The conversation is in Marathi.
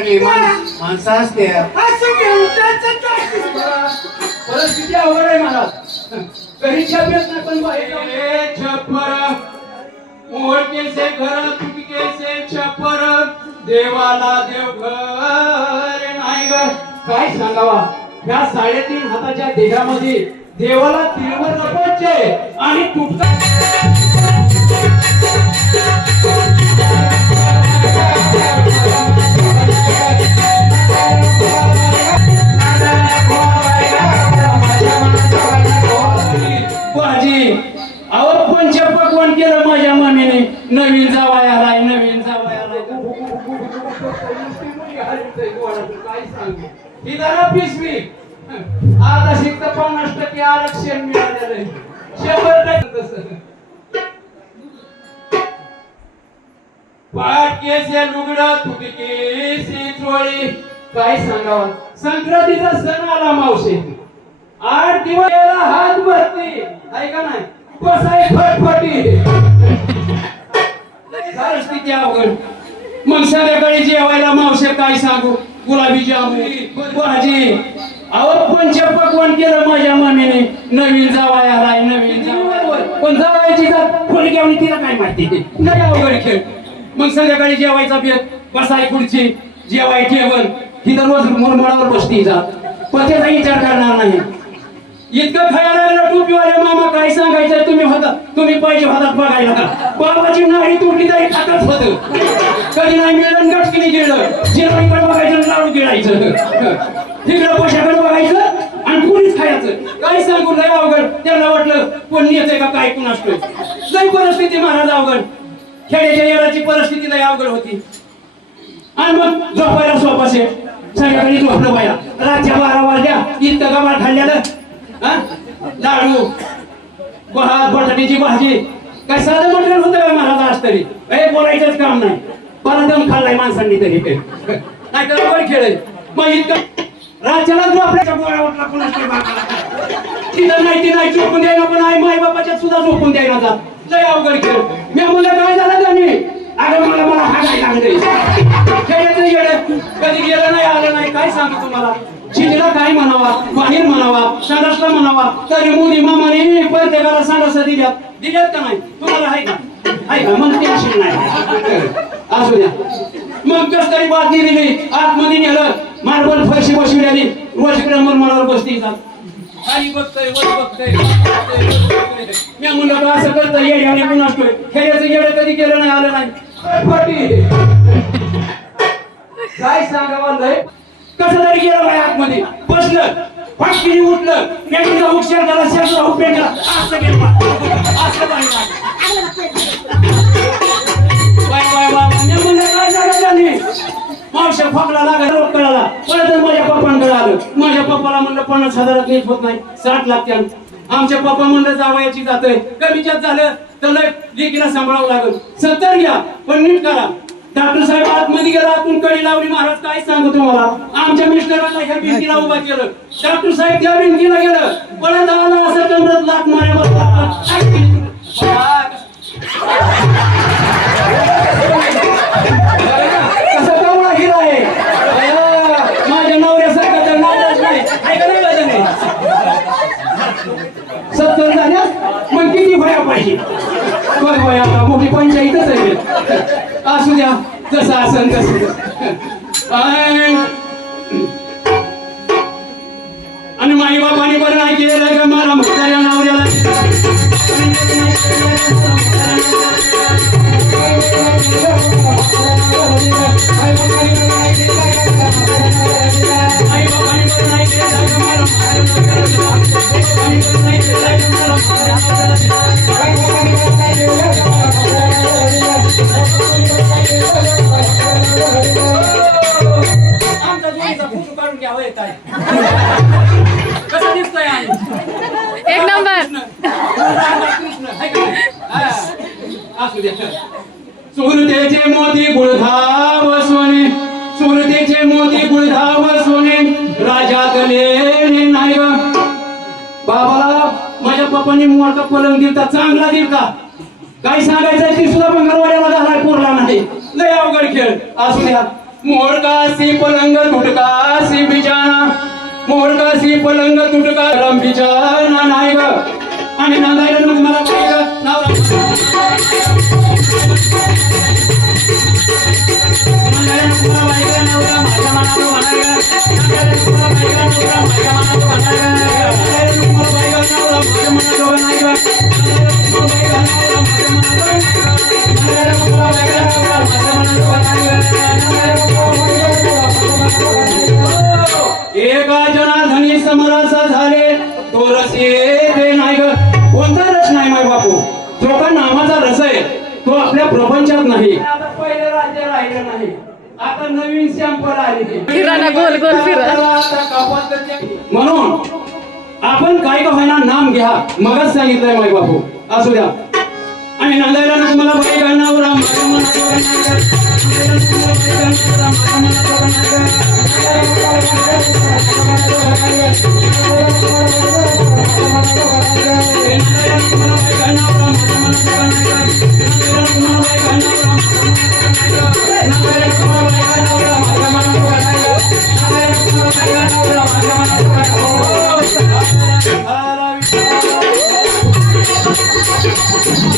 माणसं असते परिस्थिती अवघड आहे मला घरी छापेत नाही पण बाहेर छप्पर मोडके से घर तुटके से छप्पर देवाला देवघर नाही ग काय सांगावा ह्या 3.5 हाताच्या देहामध्ये देवाला तिळवर जपायचे आणि तुटका बाजी अहो पंचपक्वान केलं माझ्या मम्मीने नवीन जावयाला नवीन जावयाला काय सांगू ही जरा पिशवी आता शिकत 50% आरक्षण मिळालेलं आहे 100% तसं पाटकेसे लुगडा तुटकेसे चोळी काय सांगावा संक्रांतीचा सण आला मावशी 8 दिवस हात भरती ऐका नाही बसाय फटफटी परिस्थिती अवघड मग संध्याकाळी जेवायला मावशी काय सांगू गुलाबी जामुन भाजी अहो पंचपक्वान केलं माझ्या मम्मीने नवीन जावयाला नवीन जावयावर पण जावयाची जात खोली घेऊन तिला काय माहिती नाही अवघड खेळ मग संध्याकाळी जेवायचा बेत बसाय खुर्ची जेवाय टेबल ही दररोज मुरमळावर बसती जात पण त्याचा विचार करणार नाही इतकं खायला लागलं टोपीवाले मामा काय सांगायचं तुम्ही पाहिजे हातात बघायला बाबाची नाडी तुटली तरी खातच होत कधी नाही मिळलं गटकीने गेलं जेवणीकडे बघायचं लाडू गिळायचं तिकडं पोशाकडे बघायचं आणि कुणीच खायचं काय सांगू लय अवघड त्यांना वाटलं कोण येतंय का काय कोण असतोय लय परिस्थिती महाराज अवघड खेड्याच्या येण्याची परिस्थिती लय अवघड होती आणि मग झोपायला सोपा सेट संध्याकाळी झोपलं बाया रातच्या 12 वाजल्या इतकं गमार खाल्ल्यानं लाडू भात बटाट्याची भाजी काय साधं मटेरियल होतं का महाराज आज तरी बोलायचंच काम नाही परदम खाल्लाय माणसांनी तरी नाही तर बरं खेळ मग इतकं रातच्याला जो आपल्याच्या गोळ्या उठला कोणाच्या तिथं नाही ती नाही झोपून द्यायला पण आई माई बापाच्या सुद्धा झोपून द्यायला जात लय अवघड खेळ मी म्हणलं काय झालं त्यांनी अरे मला हागायला लागले खेळायचं येडं कधी गेलं नाही आलं नाही काय सांगू तुम्हाला चिनीला काय म्हणावा बाहेर म्हणावा संडासला म्हणावा तरी मोदी मामाने प्रत्येकाला संडासा दिल्यात का नाही तुम्हाला आहे का मग टेन्शन नाही असू द्या मग कस तरी बातमी दिली आतमध्ये नेलं मार्बल फरशी बसविल्याने रोजकडे मुरमाडावर बसती जात आणि बघतोय वर बघतोय मी म्हणलं असं करता येड्याने पण असतोय खेळाचं येडं कधी केलं नाही आलं नाही काय सांगावं लय कसं तरी गेलं बाय आतमध्ये बसलं फाटकीने उठलं नेमकीचा उक्षर झाला शेवटला उपेट झाला असं गेलं असं काय झालं त्यांनी मावशा फकला लागला रोग कळाला परत माझ्या पप्पांकडे आलं माझ्या पप्पाला म्हणलं 50,000 नीट होत नाही 60 लागते आमच्या पप्पा म्हणलं जावयाची जातंय कमी जात झालं तर लय लेकीला सांभाळावं लागल 70 घ्या पण नीट करा डॉक्टर साहेब आतमध्ये गेला आतून कडी लावली महाराज काय सांगू तुम्हाला आमच्या मिस्टरांना ह्या भिंतीला उभा केलं डॉक्टर साहेब त्या भिंतीला गेलं परत आला असं कमरत लाट माऱ्यावर कसं कवळा हिरा आहे माझ्या नवऱ्यासारखं तर नावच नाही ऐका नाही 70 झाल्या मग किती भया पाहिजे भया मोठी पंचायतच आहे असू द्या जसं असेल तसं आणि माई बापाने बरं नाही केलं का मला म्हाताऱ्या नवऱ्याला आमचा जोडीचा फोटो काढून घ्यावा येत आहे कसं दिसतोय एक नंबर असू द्या सुरतेचे मोती गुळधाव सोने सुरतेचे मोती गुळधाव सोने राजातले नाही बाबाला माझ्या पप्पांनी मोठा पलंग दिलता चांगला दिलता काय सांगायचं ती सुद्धा बंगारवाड्याला झालाय पोरला नाही लय अवघड खेळ असू द्या मोरकासी पलंग तुटकासी बिचाना मोरकासी पलंग तुटका रम बिचाना नाही ग आणि नांदायला नको मला बाई ग नांदायला नको मला बाई ग नवरा माझ्या मनावर होणार ग नांदायला नको मला बाई ग नवरा माझ्या मनावर होणार ग नांदायला नको मला बाई ग नवरा माझ्या मनावर नाही ग नांदायला नको बाई ग नवरा माझ्या मनावर नांदायला नको मला बाई ग नवरा माझ्या मनावर नाही ग एका जनार्दनी समरस झाले तो रस येते नाही ग कोणता रस नाही माय बापू जो का नामाचा रस आहे तो आपल्या प्रपंचात नाही आता पहिले राज्य राहिलं नाही आता नवीन सॅम्पल आले फिरा ना, गोल गोल फिरा. म्हणून आपण काय का होईना नाम घ्या मगच सांगितलंय माय बापू असू द्या आणि नांदायला नको मला बाई गाण्यावर माझ्या मनावर Thank you.